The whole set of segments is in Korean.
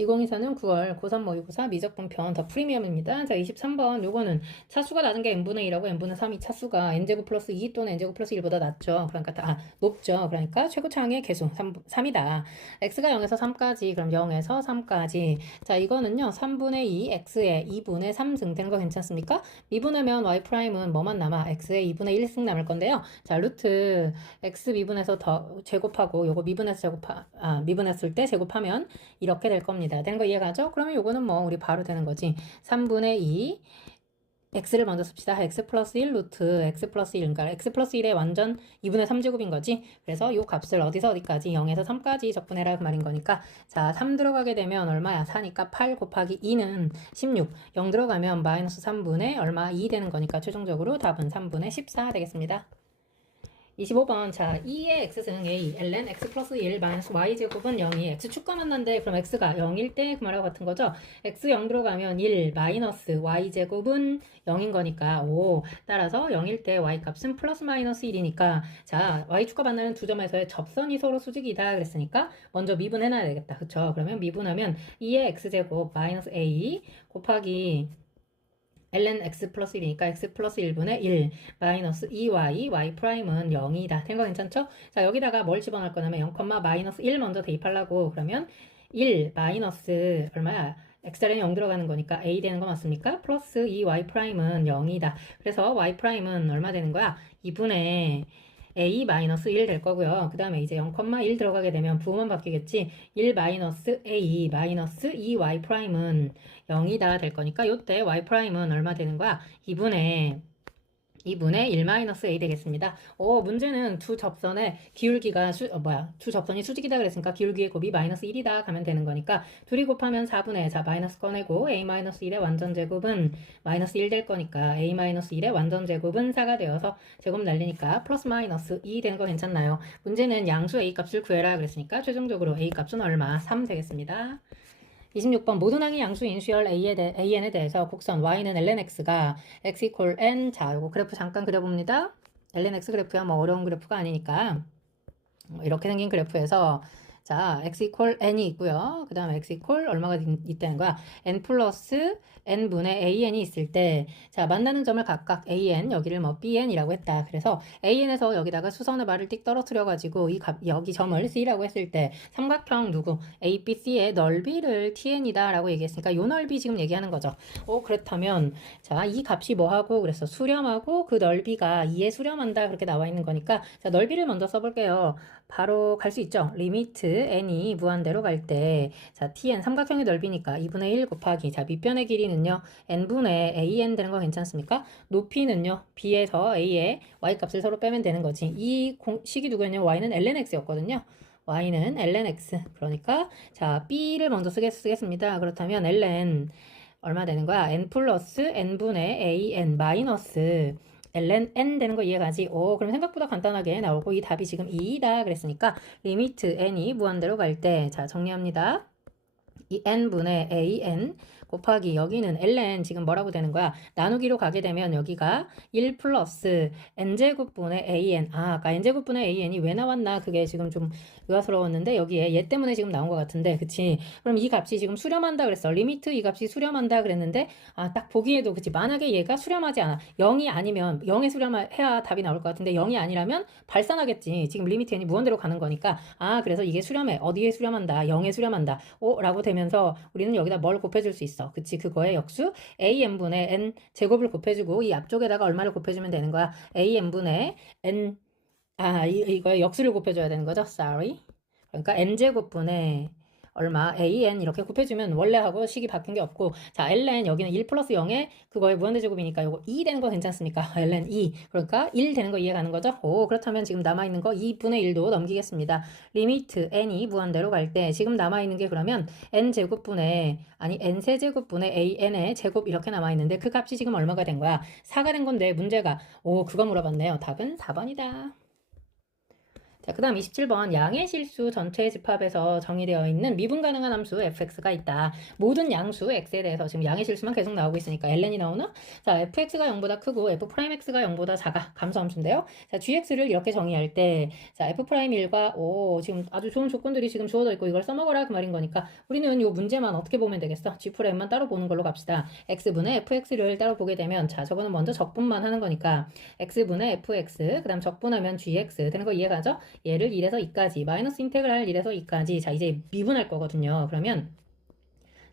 2024년 9월 고3 모의고사 미적분편 더 프리미엄입니다. 자, 23번 요거는 차수가 낮은 게 n분의 2라고 n분의 3이 차수가 n제곱 플러스 2 또는 n제곱 플러스 1보다 낮죠. 그러니까 다, 아, 높죠. 그러니까 최고차항의 개수 3, 3이다. x가 0에서 3까지 그럼 0에서 3까지 자, 이거는요. 3분의 2 x에 2분의 3승 되는 거 괜찮습니까? 미분하면 y 프라임은 뭐만 남아? x에 2분의 1승 남을 건데요. 자, 루트 x 미분해서 더 제곱하고 요거 미분해서 제곱하 아, 미분했을 때 제곱하면 이렇게 될 겁니다. 되는 거 이해가죠? 그러면 요거는 뭐 우리 바로 되는 거지. 3분의 2 x를 먼저 씁시다. x 플러스 1 루트 x 플러스 1, 그러니까 x 플러스 1의 완전 2분의 3제곱인 거지. 그래서 요 값을 어디서 어디까지 0에서 3까지 적분해라 그 말인 거니까 자, 3 들어가게 되면 얼마야? 4니까 8 곱하기 2는 16. 0 들어가면 마이너스 3분의 얼마? 2 되는 거니까 최종적으로 답은 3분의 14 되겠습니다. 25번. 자 2의 x승 a ln x 플러스 1 마이너스 y 제곱은 0이 x축과 만난데 그럼 x가 0일 때 그 말하고 같은 거죠? x 0 들어가면 1 마이너스 y 제곱은 0인 거니까 5 따라서 0일 때 y 값은 플러스 마이너스 1이니까 자 y축과 만나는 두 점에서의 접선이 서로 수직이다 그랬으니까 먼저 미분해놔야 되겠다. 그쵸? 그러면 미분하면 2의 x제곱 마이너스 a 곱하기 ln x 플러스 1이니까 x 플러스 1분의 1 마이너스 2y y 프라임은 0이다. 된 거 괜찮죠? 자 여기다가 뭘 집어넣을 거냐면 0, 마이너스 1 먼저 대입하려고 그러면 1 마이너스 얼마야? x자리는 0 들어가는 거니까 a 되는 거 맞습니까? 플러스 2y 프라임은 0이다. 그래서 y 프라임은 얼마 되는 거야? 2분의 a 마이너스 1 될 거고요. 그 다음에 이제 0,1 들어가게 되면 부호만 바뀌겠지. 1 마이너스 a 마이너스 2y 프라임은 0이다 될 거니까 요때 y 프라임은 얼마 되는 거야? 2분의 2분의 1-a 되겠습니다. 오, 문제는 두 접선의 기울기가 수, 어, 뭐야, 두 접선이 수직이다 그랬으니까 기울기의 곱이 마이너스 1이다 가면 되는 거니까 둘이 곱하면 4분의 자 마이너스 꺼내고 a-1의 완전 제곱은 마이너스 1 될 거니까 a-1의 완전 제곱은 4가 되어서 제곱 날리니까 플러스 마이너스 2 되는 거 괜찮나요? 문제는 양수 a 값을 구해라 그랬으니까 최종적으로 a 값은 얼마? 3 되겠습니다. 26번 모든 항이 양수 인 수열 A에 대, AN에 대해서 곡선 Y는 lnx가 x equal n 자 요거 그래프 잠깐 그려봅니다. lnx 그래프야 뭐 어려운 그래프가 아니니까 뭐 이렇게 생긴 그래프에서 자, x equal n이 있고요. 그 다음에 x equal 얼마가 있, 다는 거야? n 플러스 n분의 an이 있을 때, 자, 만나는 점을 각각 an, 여기를 뭐 bn이라고 했다. 그래서 an에서 여기다가 수선의 말을 띡 떨어뜨려가지고 이 값, 여기 점을 c라고 했을 때, 삼각형 누구? abc의 넓이를 tn이다 라고 얘기했으니까 요 넓이 지금 얘기하는 거죠. 오, 그렇다면, 자, 이 값이 뭐 하고, 그래서 수렴하고 그 넓이가 2에 수렴한다. 그렇게 나와 있는 거니까, 자, 넓이를 먼저 써볼게요. 바로 갈 수 있죠. 리미트 n이 무한대로 갈 때, 자, tn 삼각형의 넓이니까 2분의 1 곱하기, 자, 밑변의 길이는요, n분의 an 되는 거 괜찮습니까? 높이는요, b에서 a의 y 값을 서로 빼면 되는 거지. 이 공, 식이 누구였냐? y는 lnx였거든요. y는 lnx. 그러니까, 자, b를 먼저 쓰겠, 쓰겠습니다. 그렇다면 ln, 얼마 되는 거야? n 플러스 n분의 an 마이너스 ln n 되는 거 이해가지? 오, 그럼 생각보다 간단하게 나오고 이 답이 지금 2다 그랬으니까 리미트 n이 무한대로 갈 때 자 정리합니다. 이 n분의 an 곱하기 여기는 ln 지금 뭐라고 되는 거야? 나누기로 가게 되면 여기가 1 플러스 n제곱분의 an. 아 아까 n제곱분의 an이 왜 나왔나? 그게 지금 좀 의아스러웠는데 여기에 얘 때문에 지금 나온 것 같은데 그치? 그럼 이 값이 지금 수렴한다 그랬어. 리미트 이 값이 수렴한다 그랬는데 아 딱 보기에도 그치? 만약에 얘가 수렴하지 않아. 0이 아니면 0에 수렴해야 답이 나올 것 같은데 0이 아니라면 발산하겠지. 지금 리미트 n이 무한대로 가는 거니까. 아 그래서 이게 수렴해. 어디에 수렴한다? 0에 수렴한다. 오 라고 되면서 우리는 여기다 뭘 곱해줄 수 있어 그치? 그거의 역수 an분의 n 제곱을 곱해주고 이 앞쪽에다가 얼마를 곱해주면 되는 거야? An분의 n 아 이, 이거의 역수를 곱해줘야 되는 거죠? Sorry. 그러니까 n제곱분의 얼마 an 이렇게 곱해주면 원래하고 식이 바뀐 게 없고 자 ln 여기는 1 플러스 0에 그거의 무한대 제곱이니까 이거 2 되는 거 괜찮습니까? Ln 2 그러니까 1 되는 거 이해 가는 거죠? 오 그렇다면 지금 남아있는 거 2분의 1도 넘기겠습니다. 리미트 n이 무한대로 갈 때 지금 남아있는 게 그러면 n 제곱분의 아니 n 세제곱분의 an의 제곱 이렇게 남아있는데 그 값이 지금 얼마가 된 거야? 4가 된 건데 문제가 오 그거 물어봤네요. 답은 4번이다 자, 자, 그 다음 27번 양의 실수 전체 집합에서 정의되어 있는 미분 가능한 함수 fx가 있다. 모든 양수 x에 대해서 지금 양의 실수만 계속 나오고 있으니까 ln이 나오나? 자, fx가 0보다 크고 f'x가 0보다 작아. 감소함수인데요. 자, gx를 이렇게 정의할 때 자, f'1과 오, 지금 아주 좋은 조건들이 지금 주어져 있고 이걸 써먹어라 그 말인 거니까 우리는 이 문제만 어떻게 보면 되겠어? g'만 따로 보는 걸로 갑시다. x분의 fx를 따로 보게 되면 자, 저거는 먼저 적분만 하는 거니까 x분의 fx 그 다음 적분하면 gx 되는 거 이해가죠? 얘를 1에서 2까지 마이너스 인테그랄 1에서 2까지 자, 이제 미분할 거거든요. 그러면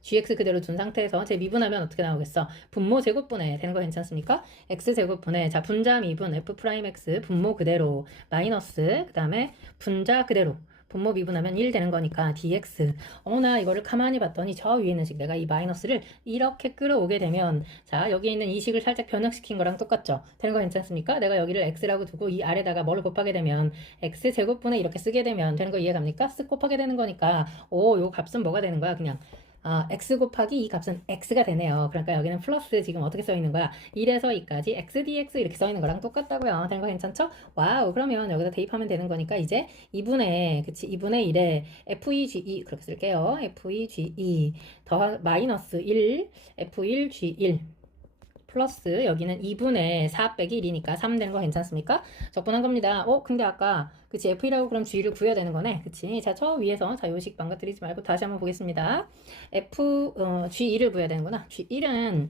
gx 그대로 둔 상태에서 제 미분하면 어떻게 나오겠어? 분모 제곱분해 되는 거 괜찮습니까? x 제곱분해 자 분자 미분 f 프라임 x 분모 그대로 마이너스 그 다음에 분자 그대로 분모 미분하면 1 되는 거니까 dx. 어나 이거를 가만히 봤더니 저 위에 있는 식 내가 이 마이너스를 이렇게 끌어오게 되면 자 여기 있는 이 식을 살짝 변형시킨 거랑 똑같죠? 되는 거 괜찮습니까? 내가 여기를 x라고 두고 이 아래다가 뭘 곱하게 되면 x 제곱분에 이렇게 쓰게 되면 되는 거 이해 갑니까? 쓱 곱하게 되는 거니까. 오 요 값은 뭐가 되는 거야 그냥 아, x 곱하기 이 값은 x가 되네요. 그러니까 여기는 플러스 지금 어떻게 써 있는 거야? 1에서 2까지 x dx 이렇게 써 있는 거랑 똑같다고요. 되는 거 괜찮죠? 와우. 그러면 여기다 대입하면 되는 거니까 이제 2분의 그치 2분의 1에 f2ge 그렇게 쓸게요. f2ge 더하 마이너스 1 f1g1 플러스 여기는 2분의 4 빼기 1이니까 3 되는 거 괜찮습니까? 적분한 겁니다. 어, 근데 아까 그치 F라고 그럼 G를 구해야 되는 거네. 그치? 자, 저 위에서 자, 요식 망가뜨리지 말고 다시 한번 보겠습니다. F 어, G1을 구해야 되는구나. G1은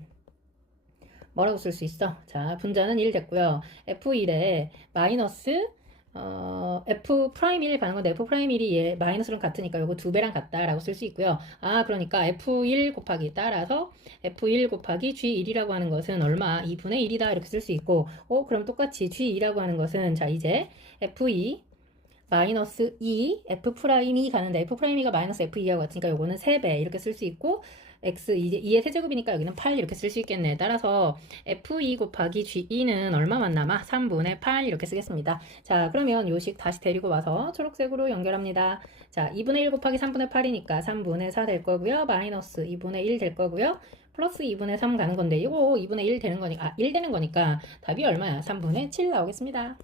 뭐라고 쓸 수 있어? 자, 분자는 1 됐고요. F1에 마이너스 어, F 프라임 1 가는 건데 F 프라임 1이 얘 마이너스랑 같으니까 요거 두 배랑 같다라고 쓸 수 있고요. 아, 그러니까 F1 곱하기 따라서 F1 곱하기 G1이라고 하는 것은 얼마? 2분의 1이다 이렇게 쓸 수 있고 어, 그럼 똑같이 G2라고 하는 것은 자, 이제 F2 마이너스 2 F 프라임이 가는데 F 프라임이가 마이너스 F2하고 같으니까 요거는 3배 이렇게 쓸 수 있고 x 이제 2의 세제곱이니까 여기는 8 이렇게 쓸 수 있겠네. 따라서 f2 곱하기 g2는 얼마만 남아? 3분의 8 이렇게 쓰겠습니다. 자, 그러면 요식 다시 데리고 와서 초록색으로 연결합니다. 자, 2분의 1 곱하기 3분의 8이니까 3분의 4 될 거고요. 마이너스 2분의 1 될 거고요. 플러스 2분의 3 가는 건데 이거 2분의 1 되는 거니까 아, 1 되는 거니까 답이 얼마야? 3분의 7 나오겠습니다.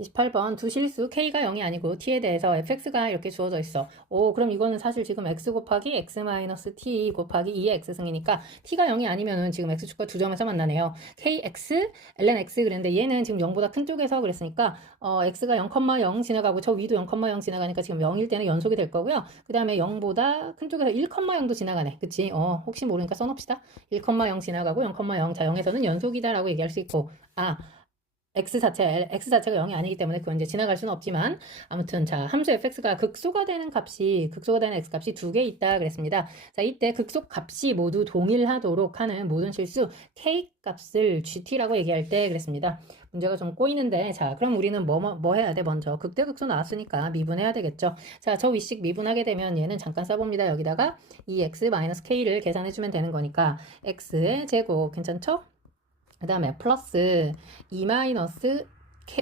28번 두 실수 k가 0이 아니고 t에 대해서 fx가 이렇게 주어져 있어. 오, 그럼 이거는 사실 지금 x 곱하기 x 마이너스 t 곱하기 2의 x승이니까 t가 0이 아니면은 지금 x축과 두 점에서 만나네요. kx, ln x 그랬는데 얘는 지금 0보다 큰 쪽에서 그랬으니까 어, x가 0,0 지나가고 저 위도 0,0 지나가니까 지금 0일 때는 연속이 될 거고요. 그 다음에 0보다 큰 쪽에서 1,0도 지나가네. 그치? 어, 혹시 모르니까 써놓읍시다. 1,0 지나가고 0,0. 자, 0에서는 연속이다라고 얘기할 수 있고 아, x 자체, x 자체가 0이 아니기 때문에 그건 이제 지나갈 수는 없지만 아무튼 자 함수 fx가 극소가 되는 값이 극소가 되는 x 값이 두 개 있다 그랬습니다. 자 이때 극소 값이 모두 동일하도록 하는 모든 실수 k 값을 gt라고 얘기할 때 그랬습니다. 문제가 좀 꼬이는데 자 그럼 우리는 뭐, 뭐, 뭐 해야 돼 먼저 극대극소 나왔으니까 미분해야 되겠죠. 자저 위식 미분하게 되면 얘는 잠깐 써봅니다. 여기다가 2x-k를 계산해주면 되는 거니까 x의 제곱 괜찮죠? 그 다음에 플러스 2 마이너스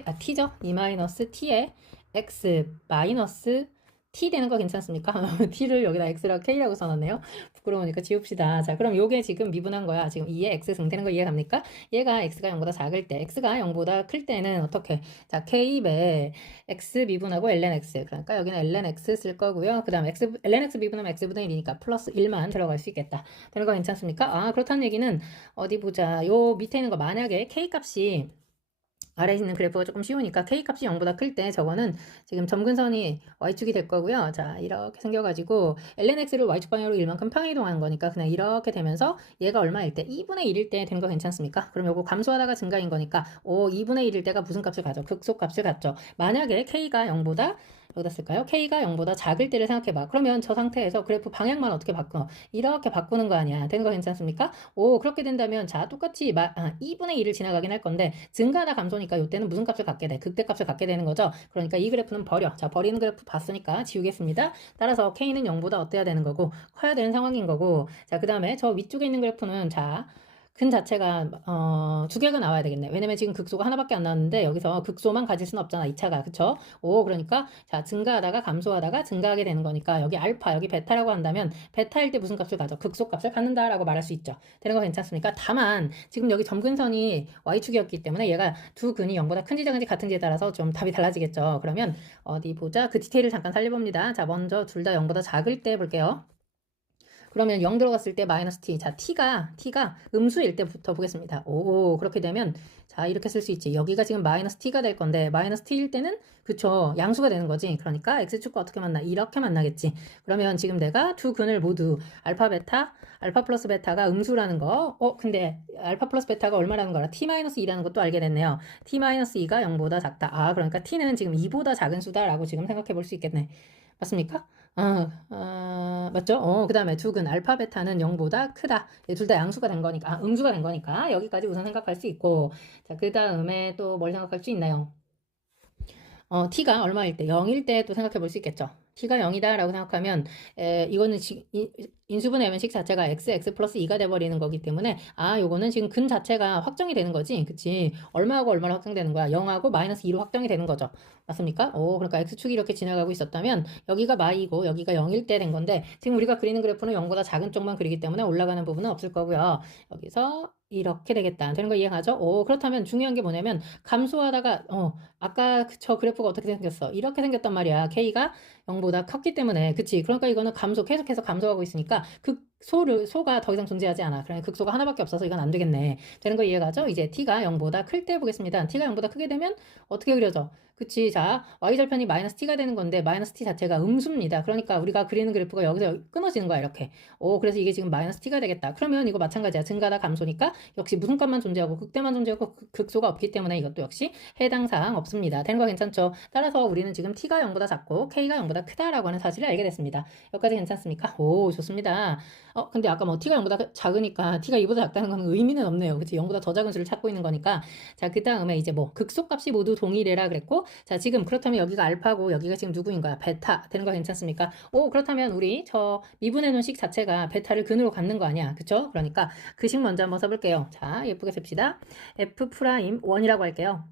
아, t죠? 2 마이너스 t에 x 마이너스 t 되는 거 괜찮습니까? t를 여기다 x라고 k라고 써놨네요. 부끄러우니까 지웁시다. 자, 그럼 요게 지금 미분한 거야. 지금 2에 x 승되는 거 이해 갑니까? 얘가 x가 0보다 작을 때, x가 0보다 클 때는 어떻게? 자, k배 x 미분하고 ln x. 그러니까 여기는 ln x 쓸 거고요. 그 다음에 x, ln x 미분하면 x분의 1이니까 플러스 1만 들어갈 수 있겠다. 되는 거 괜찮습니까? 아, 그렇다는 얘기는 어디 보자. 요 밑에 있는 거 만약에 k 값이 아래에 있는 그래프가 조금 쉬우니까 K값이 0보다 클 때 저거는 지금 점근선이 Y축이 될 거고요. 자, 이렇게 생겨가지고 lnx를 Y축 방향으로 1만큼 평행이동하는 거니까 그냥 이렇게 되면서 얘가 얼마일 때? 2분의 1일 때 되는 거 괜찮습니까? 그럼 요거 감소하다가 증가인 거니까 오, 2분의 1일 때가 무슨 값을 가져? 극소값을 갖죠. 만약에 K가 0보다 여기다 쓸까요? K가 0보다 작을 때를 생각해봐. 그러면 저 상태에서 그래프 방향만 어떻게 바꿔? 이렇게 바꾸는 거 아니야. 되는 거 괜찮습니까? 오, 그렇게 된다면 자, 똑같이 마, 아, 2분의 1을 지나가긴 할 건데 증가나 감소니까 이때는 무슨 값을 갖게 돼? 극대값을 갖게 되는 거죠. 그러니까 이 그래프는 버려. 자, 버리는 그래프 봤으니까 지우겠습니다. 따라서 K는 0보다 어때야 되는 거고 커야 되는 상황인 거고 자, 그 다음에 저 위쪽에 있는 그래프는 자, 근 자체가 어, 두 개가 나와야 되겠네. 왜냐면 지금 극소가 하나밖에 안 나왔는데 여기서 극소만 가질 수는 없잖아. 2차가. 그쵸? 오, 그러니까 자, 증가하다가 감소하다가 증가하게 되는 거니까 여기 알파, 여기 베타라고 한다면 베타일 때 무슨 값을 가져? 극소 값을 갖는다라고 말할 수 있죠. 되는 거 괜찮습니까? 다만 지금 여기 점근선이 y축이었기 때문에 얘가 두 근이 0보다 큰지 작은지 같은지에 따라서 좀 답이 달라지겠죠. 그러면 어디 보자. 그 디테일을 잠깐 살려봅니다. 자, 먼저 둘 다 0보다 작을 때 볼게요. 그러면 0 들어갔을 때 마이너스 t. 자, t가, t가 음수일 때부터 보겠습니다. 오, 그렇게 되면, 자, 이렇게 쓸 수 있지. 여기가 지금 마이너스 t가 될 건데, 마이너스 t일 때는, 그쵸, 양수가 되는 거지. 그러니까 x축과 어떻게 만나? 이렇게 만나겠지. 그러면 지금 내가 두 근을 모두 알파, 베타, 알파 플러스 베타가 음수라는 거. 어, 근데 알파 플러스 베타가 얼마라는 거라? t 마이너스 2라는 것도 알게 됐네요. t 마이너스 2가 0보다 작다. 아, 그러니까 t는 지금 2보다 작은 수다라고 지금 생각해 볼 수 있겠네. 맞습니까? 아, 아, 맞죠? 어, 그 다음에 두근 알파 베타는 0보다 크다. 둘 다 양수가 된 거니까, 아, 음수가 된 거니까 여기까지 우선 생각할 수 있고, 자, 그 다음에 또 뭘 생각할 수 있나요? 어, t가 얼마일 때? 0일 때 또 생각해 볼 수 있겠죠. t가 0이다라고 생각하면 에, 이거는 지, 인, 인수분해 면식 자체가 x, x 플러스 2가 돼버리는 거기 때문에 아 요거는 지금 근 자체가 확정이 되는 거지 그치 얼마하고 얼마로 확정되는 거야 0하고 마이너스 2로 확정이 되는 거죠 맞습니까? 오 그러니까 x축이 이렇게 지나가고 있었다면 여기가 마이고 여기가 0일 때 된 건데 지금 우리가 그리는 그래프는 0보다 작은 쪽만 그리기 때문에 올라가는 부분은 없을 거고요 여기서 이렇게 되겠다. 되는 거 이해가죠? 오, 그렇다면 중요한 게 뭐냐면 감소하다가 어, 아까 저 그래프가 어떻게 생겼어? 이렇게 생겼단 말이야. K가 0보다 컸기 때문에. 그치? 그러니까 이거는 감소 계속해서 감소하고 있으니까 극소를 소가 더 이상 존재하지 않아. 그러니까 극소가 하나밖에 없어서 이건 안 되겠네. 되는 거 이해가죠? 이제 T가 0보다 클 때 보겠습니다. T가 0보다 크게 되면 어떻게 그려져? 그치. 자, y절편이 마이너스 t가 되는 건데, 마이너스 t 자체가 음수입니다. 그러니까 우리가 그리는 그래프가 여기서 끊어지는 거야, 이렇게. 오, 그래서 이게 지금 마이너스 t가 되겠다. 그러면 이거 마찬가지야. 증가다 감소니까 역시 무슨 값만 존재하고 극대만 존재하고 극- 극소가 없기 때문에 이것도 역시 해당 사항 없습니다. 되는 거 괜찮죠? 따라서 우리는 지금 t가 0보다 작고 k가 0보다 크다라고 하는 사실을 알게 됐습니다. 여기까지 괜찮습니까? 오, 좋습니다. 어, 근데 아까 뭐 t가 0보다 작으니까 t가 2보다 작다는 건 의미는 없네요. 그치? 0보다 더 작은 수를 찾고 있는 거니까. 자, 그 다음에 이제 뭐 극소값이 모두 동일해라 그랬고, 자, 지금 그렇다면 여기가 알파고 여기가 지금 누구인 거야? 베타. 되는 거 괜찮습니까? 오, 그렇다면 우리 저 미분해 놓은 식 자체가 베타를 근으로 갖는 거 아니야. 그쵸? 그러니까 그 식 먼저 한번 써볼게요. 자, 예쁘게 씁시다. f 프라임 1이라고 할게요.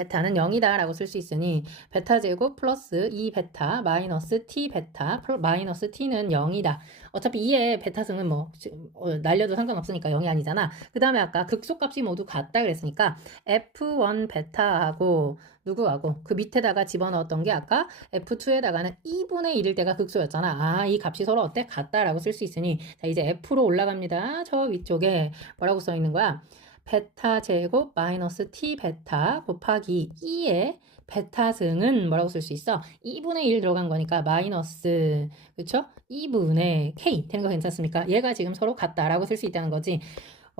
베타는 0이다 라고 쓸 수 있으니 베타 제곱 플러스 2 베타 마이너스 t 베타 플- 마이너스 t는 0이다. 어차피 2의 베타 승은 뭐 어, 날려도 상관없으니까 0이 아니잖아. 그 다음에 아까 극소값이 모두 같다 그랬으니까 f1 베타하고 누구하고 그 밑에다가 집어넣었던 게 아까 f2에다가는 2분의 1일 때가 극소였잖아. 아, 이 값이 서로 어때? 같다라고 쓸 수 있으니 자, 이제 f로 올라갑니다. 저 위쪽에 뭐라고 써 있는 거야? 베타 제곱 마이너스 t 베타 곱하기 2의 베타 승은 뭐라고 쓸 수 있어? 2분의 1 들어간 거니까 마이너스 그쵸? 2분의 k 되는 거 괜찮습니까? 얘가 지금 서로 같다라고 쓸 수 있다는 거지.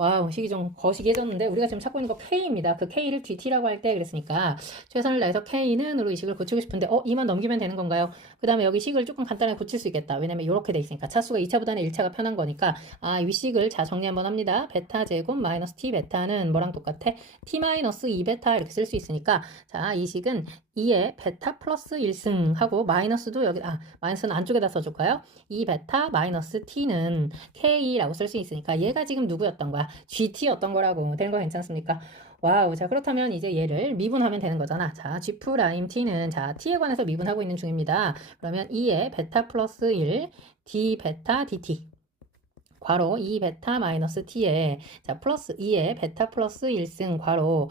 와우, 식이 좀 거시기해졌는데 우리가 지금 찾고 있는 거 K입니다. 그 K를 DT라고 할 때 그랬으니까 최선을 다해서 K는으로 이 식을 고치고 싶은데 어, 이만 넘기면 되는 건가요? 그 다음에 여기 식을 조금 간단하게 고칠 수 있겠다. 왜냐면 이렇게 돼 있으니까 차수가 2차보다는 1차가 편한 거니까 아, 윗식을 자 정리 한번 합니다. 베타 제곱 마이너스 T 베타는 뭐랑 똑같아? T 마이너스 2 베타 이렇게 쓸 수 있으니까 자, 이 식은 2의 베타 플러스 1승 하고 마이너스도 여기 아, 마이너스는 안쪽에다 써줄까요? 2 베타 마이너스 T는 K라고 쓸 수 있으니까 얘가 지금 누구였던 거야? GT였던 거라고 되는 거 괜찮습니까? 와우. 자, 그렇다면 이제 얘를 미분하면 되는 거잖아. 자, G 프라임 T는 자, T에 관해서 미분하고 있는 중입니다. 그러면 2의 베타 플러스 1 D 베타 DT 괄호 2 베타 마이너스 T에 자, 플러스 2의 베타 플러스 1승 괄호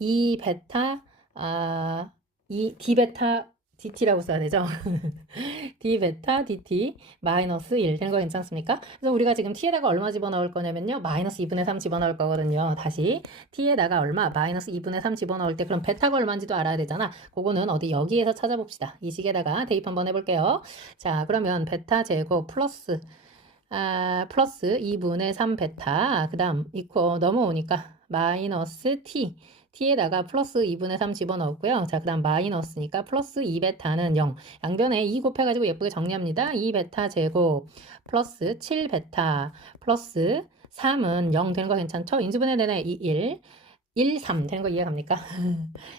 2 베타 아, 2 D 베타 DT라고 써야 되죠? D 베타 DT 마이너스 1 되는 거 괜찮습니까? 그래서 우리가 지금 t에다가 얼마 집어넣을 거냐면요. 마이너스 2분의 3 집어넣을 거거든요. 다시 t에다가 얼마? 마이너스 2분의 3 집어넣을 때 그럼 베타가 얼마인지도 알아야 되잖아. 그거는 어디 여기에서 찾아봅시다. 이 식에다가 대입 한번 해볼게요. 자 그러면 베타 제곱 플러스 아, 플러스 2분의 3 베타 그 다음 이코 넘어오니까 마이너스 t t에다가 플러스 2분의 3 집어넣었고요. 자, 그 다음 마이너스니까 플러스 2베타는 0. 양변에 2 곱해가지고 예쁘게 정리합니다. 2베타 제곱 플러스 7베타 플러스 3은 0 되는 거 괜찮죠? 인수분해 되네 2, 1. 1, 3 되는 거 이해갑니까?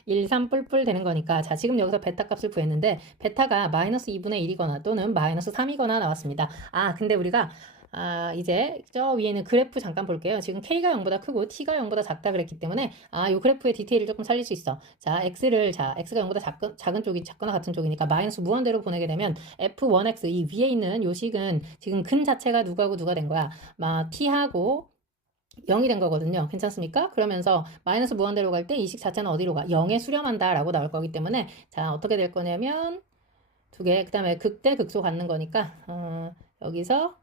1, 3 뿔뿔 되는 거니까 자 지금 여기서 베타 값을 구했는데 베타가 마이너스 2분의 1이거나 또는 마이너스 3이거나 나왔습니다. 아 근데 우리가 아, 이제 저 위에는 그래프 잠깐 볼게요. 지금 K가 0보다 크고 T가 0보다 작다 그랬기 때문에 아, 요 그래프의 디테일을 조금 살릴 수 있어. 자, X를 자, X가 0보다 작은, 작은 쪽이 작거나 같은 쪽이니까 마이너스 무한대로 보내게 되면 F1X 이 위에 있는 요 식은 지금 근 자체가 누구하고 누가 된 거야? 마 T하고 0이 된 거거든요. 괜찮습니까? 그러면서 마이너스 무한대로 갈 때 이 식 자체는 어디로 가? 0에 수렴한다 라고 나올 거기 때문에 자, 어떻게 될 거냐면 두 개, 그 다음에 극대 극소 갖는 거니까 어, 여기서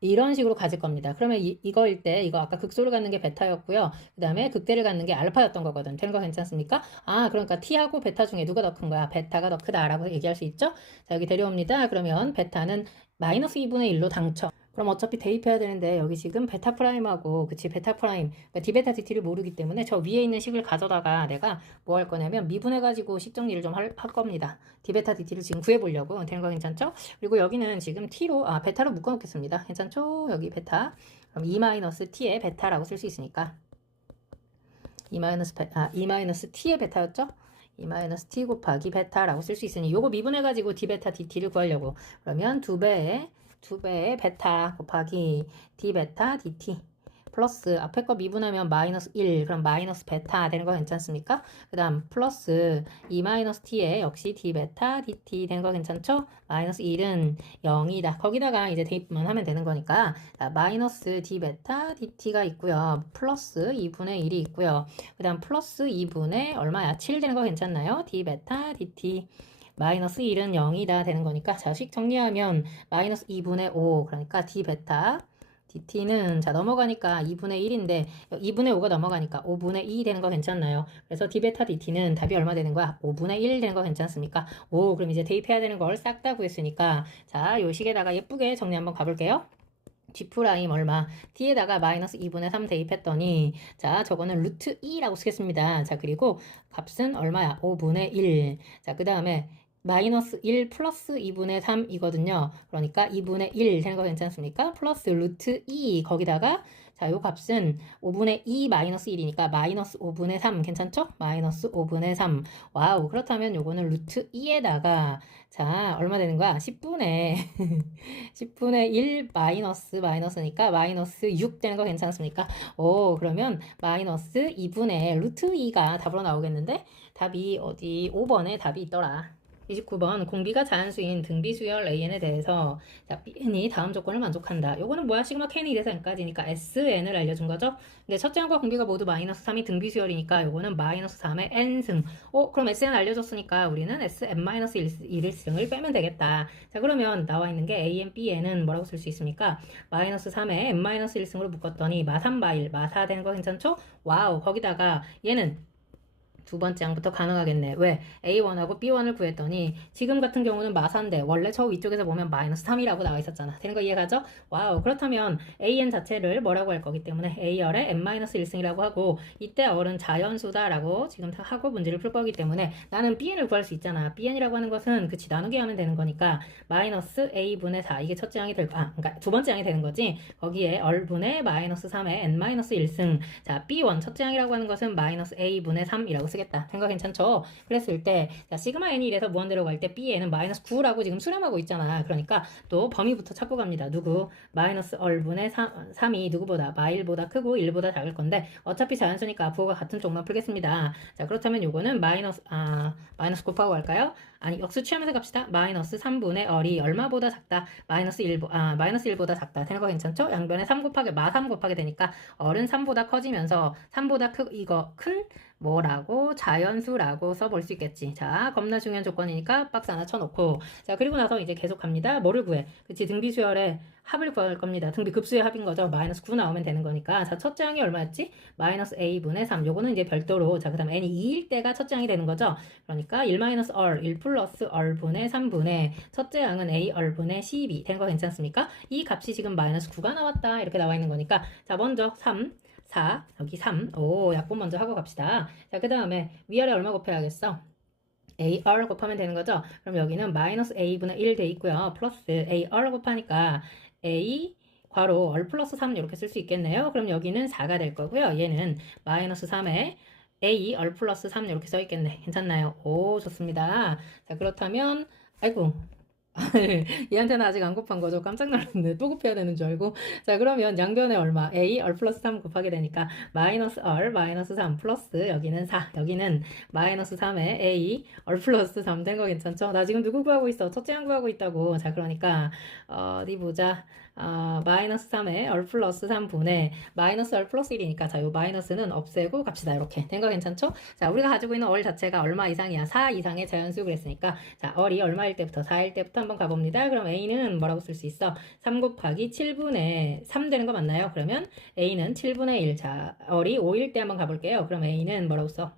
이런 식으로 가질 겁니다. 그러면 이, 이거일 때 이거 아까 극소를 갖는 게 베타였고요. 그 다음에 극대를 갖는 게 알파였던 거거든. 되는 거 괜찮습니까? 아 그러니까 t하고 베타 중에 누가 더 큰 거야? 베타가 더 크다라고 얘기할 수 있죠? 자 여기 데려옵니다. 그러면 베타는 마이너스 2분의 1로 당첨. 그럼 어차피 대입해야 되는데 여기 지금 베타 프라임하고 그치 베타 프라임 그러니까 디베타 디티를 모르기 때문에 저 위에 있는 식을 가져다가 내가 뭐 할 거냐면 미분해 가지고 식 정리를 좀 할 겁니다. 디베타 디티를 지금 구해 보려고 되는 거 괜찮죠? 그리고 여기는 지금 t로 아 베타로 묶어 놓겠습니다. 괜찮죠? 여기 베타 그럼 2 마이너스 t의 베타라고 쓸 수 있으니까 2 마이너스 베, 아, 2 마이너스 t의 베타였죠? 2 마이너스 t 곱하기 베타라고 쓸 수 있으니 요거 미분해 가지고 d 베타 dt를 구하려고 그러면 두 배의 두 배의 베타 곱하기 d 베타 dt 플러스 앞에 거 미분하면 마이너스 1 그럼 마이너스 베타 되는 거 괜찮습니까? 그 다음 플러스 2 마이너스 t에 역시 d 베타 dt 되는 거 괜찮죠? 마이너스 1은 0이다 거기다가 이제 대입만 하면 되는 거니까 자, 마이너스 d 베타 dt가 있고요 플러스 2분의 1이 있고요 그 다음 플러스 2분의 얼마야? 7 되는 거 괜찮나요? d 베타 dt 마이너스 1은 0이다 되는 거니까 자식 정리하면 마이너스 2분의 5 그러니까 d 베타 dt는 자 넘어가니까 2분의 1인데 2분의 5가 넘어가니까 5분의 2 되는 거 괜찮나요? 그래서 d 베타 dt는 답이 얼마 되는 거야? 5분의 1 되는 거 괜찮습니까? 오 그럼 이제 대입해야 되는 걸 싹 다 구했으니까 자 요 식에다가 예쁘게 정리 한번 가볼게요. G 프라임 얼마 T에다가 마이너스 2분의 3 대입했더니 자 저거는 루트 2라고 쓰겠습니다. 자 그리고 값은 얼마야? 5분의 1. 자그 다음에 마이너스 1 플러스 2분의 3이거든요. 그러니까 2분의 1 되는 거 괜찮습니까? 플러스 루트 2 거기다가 자, 요 값은 5분의 2 마이너스 1이니까 마이너스 5분의 3 괜찮죠? 마이너스 5분의 3 와우 그렇다면 요거는 루트 2에다가 자 얼마 되는 거야? 10분의 10분의 1 마이너스 마이너스니까 마이너스 6 되는 거 괜찮습니까? 오 그러면 마이너스 2분의 루트 2가 답으로 나오겠는데 답이 어디 5번에 답이 있더라. 29번 공비가 자연수인 등비수열 AN에 대해서 자, Bn이 다음 조건을 만족한다. 요거는 뭐야? 시그마 K는 1에서 N까지니까 SN을 알려준 거죠. 근데 첫째 항과 공비가 모두 마이너스 3이 등비수열이니까 요거는 마이너스 3의 N승. 어, 그럼 SN 알려줬으니까 우리는 SN-1승을 빼면 되겠다. 자, 그러면 나와 있는 게 AN, BN은 뭐라고 쓸 수 있습니까? 마이너스 3의 N-1승으로 묶었더니 마3, 마1, 마4 되는 거 괜찮죠? 와우, 거기다가 얘는 두 번째 항부터 가능하겠네. 왜? A1하고 B1을 구했더니 지금 같은 경우는 마사인데 원래 저 위쪽에서 보면 마이너스 3이라고 나와 있었잖아. 되는 거 이해가죠? 와우. 그렇다면 AN 자체를 뭐라고 할 거기 때문에 A열의 N-1승이라고 하고 이때 얼은 자연수다라고 지금 다 하고 문제를 풀 거기 때문에 나는 BN을 구할 수 있잖아. BN이라고 하는 것은 그치 나누기 하면 되는 거니까 마이너스 A분의 4 이게 첫째 항이 될 거. 아, 그러니까 두 번째 항이 되는 거지. 거기에 얼분의 마이너스 3의 N-1승. 자, B1 첫째 항이라고 하는 것은 마이너스 A분의 3이라고 쓰 쓰겠다. 생각 괜찮죠? 그랬을 때, 자, 시그마 n이 이래서 무한대로 갈 때 bn은 마이너스 9라고 지금 수렴하고 있잖아. 그러니까 또 범위부터 찾고 갑니다. 누구? 마이너스 얼분의 3, 3이 누구보다? 마일보다 크고 1보다 작을 건데, 어차피 자연수니까 부호가 같은 쪽만 풀겠습니다. 자, 그렇다면 요거는 마이너스, 아, 마이너스 곱하고 갈까요? 아니, 역수 취하면서 갑시다. 마이너스 3분의 얼이 얼마보다 작다? 마이너스 1, 아, 마이너스 1보다 작다. 거 괜찮죠? 양변에 3 곱하기, 마 3 곱하게 되니까 얼은 3보다 커지면서 3보다 크, 이거 큰 뭐라고 자연수라고 써볼 수 있겠지. 자, 겁나 중요한 조건이니까 박스 하나 쳐놓고 자 그리고 나서 이제 계속 갑니다. 뭐를 구해? 그치 등비 수열의 합을 구할 겁니다. 등비 급수의 합인 거죠. 마이너스 9 나오면 되는 거니까 자 첫째 항이 얼마였지? 마이너스 a분의 3 요거는 이제 별도로 자 그 다음 n이 2일 때가 첫째 항이 되는 거죠. 그러니까 1 마이너스 얼1 플러스 얼분의 3분의 첫째 항은 a 얼분의 12 된 거 괜찮습니까? 이 값이 지금 마이너스 9가 나왔다 이렇게 나와 있는 거니까 자 먼저 3 4, 여기 3. 오, 약분 먼저 하고 갑시다. 자, 그 다음에 위아래 얼마 곱해야겠어? AR 곱하면 되는 거죠? 그럼 여기는 마이너스 A분의 1 돼 있고요. 플러스 AR 곱하니까 A 괄호 얼 플러스 3 이렇게 쓸 수 있겠네요. 그럼 여기는 4가 될 거고요. 얘는 마이너스 3에 A 얼 플러스 3 이렇게 써 있겠네. 괜찮나요? 오, 좋습니다. 자, 그렇다면 아이고 얘한테는 아직 안 곱한 거죠. 깜짝 놀랐네. 또 곱해야 되는 줄 알고. 자, 그러면 양변에 얼마? a 얼 플러스 3 곱하게 되니까 마이너스 얼 마이너스 3 플러스 여기는 4 여기는 마이너스 3에 a 얼 플러스 3 된 거 괜찮죠? 나 지금 누구 구하고 있어? 첫째 양 구하고 있다고. 자, 그러니까 어, 어디 보자. 아, 마이너스 3에 얼 플러스 3분의 마이너스 얼 플러스 1이니까 자, 요 마이너스는 없애고 갑시다. 이렇게 된 거 괜찮죠? 자, 우리가 가지고 있는 얼 자체가 얼마 이상이야? 4 이상의 자연수 그랬으니까 자, 얼이 얼마일 때부터 4일 때부터 한번 가봅니다. 그럼 a는 뭐라고 쓸 수 있어? 3 곱하기 7분의 3 되는 거 맞나요? 그러면 a는 7분의 1. 자, 얼이 5일 때 한번 가볼게요. 그럼 a는 뭐라고 써?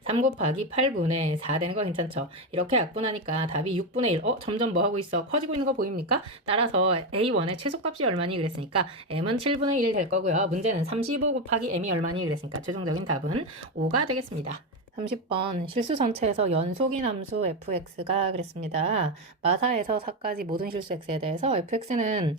3 곱하기 8분의 4 되는 거 괜찮죠? 이렇게 약분하니까 답이 6분의 1. 어? 점점 뭐 하고 있어? 커지고 있는 거 보입니까? 따라서 A1의 최소값이 얼마니 그랬으니까 M은 7분의 1 될 거고요. 문제는 35 곱하기 M이 얼마니 그랬으니까 최종적인 답은 5가 되겠습니다. 30번 실수 전체에서 연속인 함수 fx가 그랬습니다. 마사에서 4까지 모든 실수 x에 대해서 fx는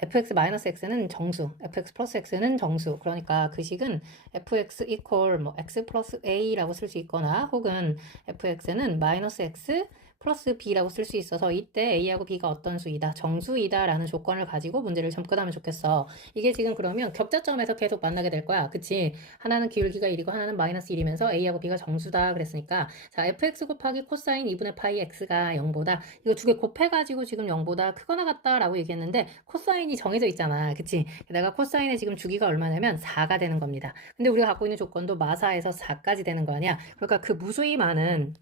fx 마이너스 x는 정수, fx 플러스 x는 정수. 그러니까 그 식은 fx equal 뭐 x 플러스 a라고 쓸 수 있거나 혹은 fx는 마이너스 x 플러스 b라고 쓸 수 있어서 이때 a하고 b가 어떤 수이다, 정수이다 라는 조건을 가지고 문제를 접근하면 좋겠어. 이게 지금 그러면 격자점에서 계속 만나게 될 거야. 그치? 하나는 기울기가 1이고 하나는 마이너스 1이면서 a하고 b가 정수다 그랬으니까 자 fx 곱하기 코사인 2분의 파이 x가 0보다 이거 두 개 곱해가지고 지금 0보다 크거나 같다 라고 얘기했는데 코사인이 정해져 있잖아. 그치? 게다가 코사인의 지금 주기가 얼마냐면 4가 되는 겁니다. 근데 우리가 갖고 있는 조건도 마사에서 4까지 되는 거 아니야? 그러니까 그 무수히 많은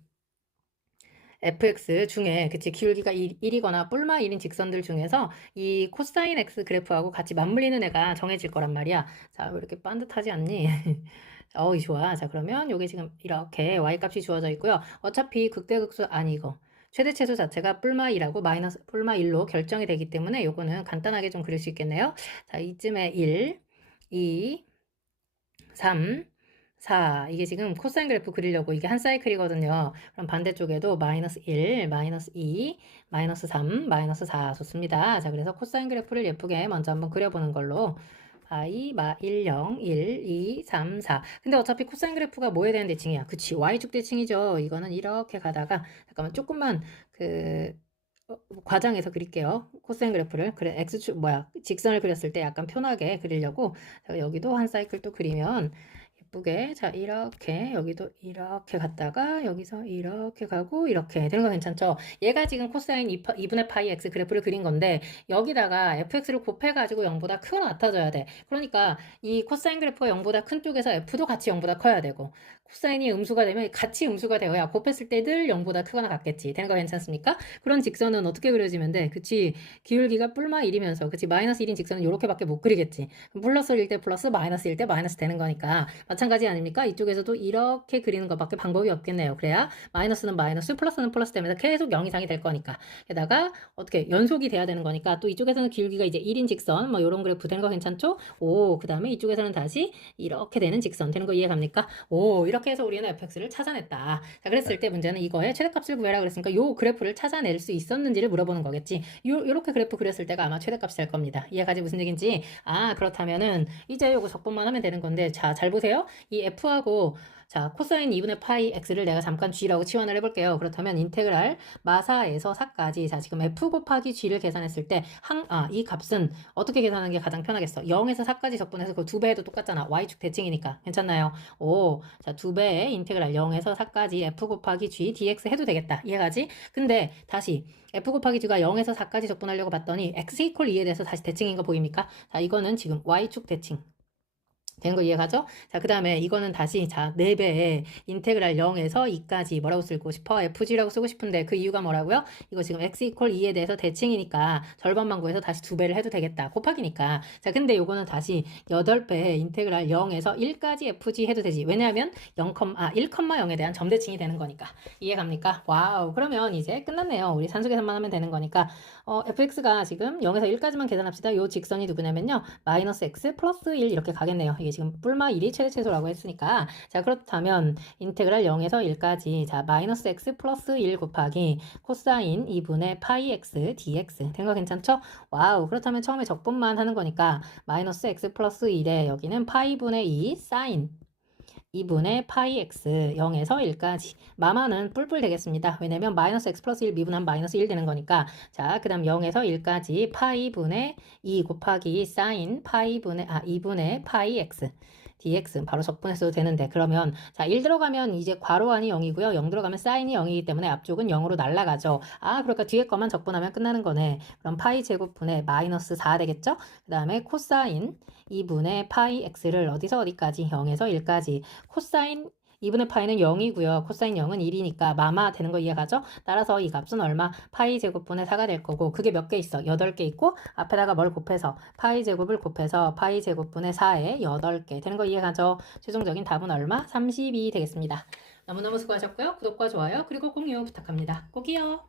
fx 중에 그치 기울기가 1, 이거나 뿔마 1인 직선들 중에서 이 코사인 x 그래프하고 같이 맞물리는 애가 정해질 거란 말이야. 자, 왜 이렇게 반듯하지 않니? 어이 좋아. 자, 그러면 요게 지금 이렇게 y 값이 주어져 있고요. 어차피 극대극소 아니 이거. 최대 최소 자체가 뿔마 2라고 마이너스 뿔마 1로 결정이 되기 때문에 요거는 간단하게 좀 그릴 수 있겠네요. 자, 이쯤에 1, 2, 3, 4. 이게 지금 코사인 그래프 그리려고 이게 한 사이클이거든요. 그럼 반대쪽에도 마이너스 1, 마이너스 2, 마이너스 3, 마이너스 4 좋습니다. 자, 그래서 코사인 그래프를 예쁘게 먼저 한번 그려보는 걸로 i 마 1, 0, 1, 2, 3, 4. 근데 어차피 코사인 그래프가 뭐에 대한 대칭이야? 그치, y축 대칭이죠. 이거는 이렇게 가다가 잠깐만 조금만 그 어, 과장해서 그릴게요. 코사인 그래프를. 그래, x축 뭐야? 직선을 그렸을 때 약간 편하게 그리려고 자, 여기도 한 사이클 또 그리면 예쁘게 자 이렇게 여기도 이렇게 갔다가 여기서 이렇게 가고 이렇게 되는 거 괜찮죠? 얘가 지금 코사인 2 분의 파이 x 그래프를 그린 건데 여기다가 fx를 곱해가지고 0보다 크거나 같아져야 돼. 그러니까 이 코사인 그래프가 0보다 큰 쪽에서 f도 같이 0보다 커야 되고 코사인이 음수가 되면 같이 음수가 되어야 곱했을 때 늘 0보다 크거나 같겠지. 되는 거 괜찮습니까? 그런 직선은 어떻게 그려지면 돼? 그치 기울기가 뿔마 1이면서 그치 마이너스 1인 직선은 이렇게밖에 못 그리겠지. 플러스 1 때 플러스 마이너스 1 때 마이너스 되는 거니까 마찬가지 아닙니까? 이쪽에서도 이렇게 그리는 것밖에 방법이 없겠네요. 그래야 마이너스는 마이너스, 플러스는 플러스 되면서 계속 0 이상이 될 거니까. 게다가 어떻게 연속이 돼야 되는 거니까 또 이쪽에서는 기울기가 이제 1인 직선 뭐 이런 그래프 되는 거 괜찮죠? 오, 그 다음에 이쪽에서는 다시 이렇게 되는 직선 되는 거 이해 갑니까? 오, 이렇게 해서 우리는 fx를 찾아냈다. 자, 그랬을 때 문제는 이거의 최대값을 구해라 그랬으니까 요 그래프를 찾아낼 수 있었는지를 물어보는 거겠지. 요, 요렇게 그래프 그렸을 때가 아마 최대값이 될 겁니다. 이해가지 무슨 얘기인지? 아, 그렇다면은 이제 요거 적분만 하면 되는 건데 자, 잘 보세요. 이 f하고 자, 코사인 2분의 파이 x를 내가 잠깐 g라고 치환을 해볼게요. 그렇다면 인테그랄 마사에서 4까지 자, 지금 f 곱하기 g를 계산했을 때 항, 아, 이 값은 어떻게 계산하는 게 가장 편하겠어? 0에서 4까지 적분해서 그 2배 해도 똑같잖아. y축 대칭이니까. 괜찮나요? 오, 자, 2배의 인테그랄 0에서 4까지 f 곱하기 g dx 해도 되겠다. 이해가지? 근데 다시 f 곱하기 g가 0에서 4까지 적분하려고 봤더니 x 이퀄 2에 대해서 다시 대칭인 거 보입니까? 자, 이거는 지금 y축 대칭. 되는 거 이해가죠? 자, 그 다음에 이거는 다시 자, 4배에 인테그랄 0에서 2까지 뭐라고 쓰고 싶어? fg라고 쓰고 싶은데 그 이유가 뭐라고요? 이거 지금 x 이퀄 2에 대해서 대칭이니까 절반만 구해서 다시 2배를 해도 되겠다. 곱하기니까. 자, 근데 요거는 다시 8배 인테그랄 0에서 1까지 fg 해도 되지. 왜냐하면 0, 아, 1,0에 대한 점대칭이 되는 거니까. 이해 갑니까? 와우. 그러면 이제 끝났네요. 우리 산수 계산만 하면 되는 거니까. 어, fx가 지금 0에서 1까지만 계산합시다. 요 직선이 누구냐면요. 마이너스 x 플러스 1 이렇게 가겠네요. 이게 지금 뿔마 1이 최대 최소라고 했으니까. 자 그렇다면 인테그랄 0에서 1까지 자 마이너스 x 플러스 1 곱하기 코사인 2분의 파이 x dx. 된 거 괜찮죠? 와우 그렇다면 처음에 적분만 하는 거니까 마이너스 x 플러스 1에 여기는 파이분의 2 사인 2분의 파이 x 0에서 1까지. 마마는 뿔뿔 되겠습니다. 왜냐면 마이너스 x 플러스 1 미분하면 마이너스 1 되는 거니까. 자, 그 다음 0에서 1까지 파이 분의 2 곱하기 사인 파이 분의 아 2분의 파이 x dx 바로 적분했어도 되는데 그러면 자 1 들어가면 이제 괄호 안이 0이고요. 0 들어가면 사인이 0이기 때문에 앞쪽은 0으로 날아가죠. 아 그러니까 뒤에 것만 적분하면 끝나는 거네. 그럼 파이 제곱분의 마이너스 4 되겠죠? 그 다음에 코사인 2분의 파이 x를 어디서 어디까지 0에서 1까지 코사인 2분의 파이는 0이고요. 코사인 0은 1이니까 마마 되는 거 이해가죠? 따라서 이 값은 얼마? 파이 제곱분의 4가 될 거고 그게 몇 개 있어? 8개 있고 앞에다가 뭘 곱해서 파이 제곱을 곱해서 파이 제곱분의 4에 8개 되는 거 이해가죠? 최종적인 답은 얼마? 32 되겠습니다. 너무너무 수고하셨고요. 구독과 좋아요 그리고 공유 부탁합니다. 꼭이요.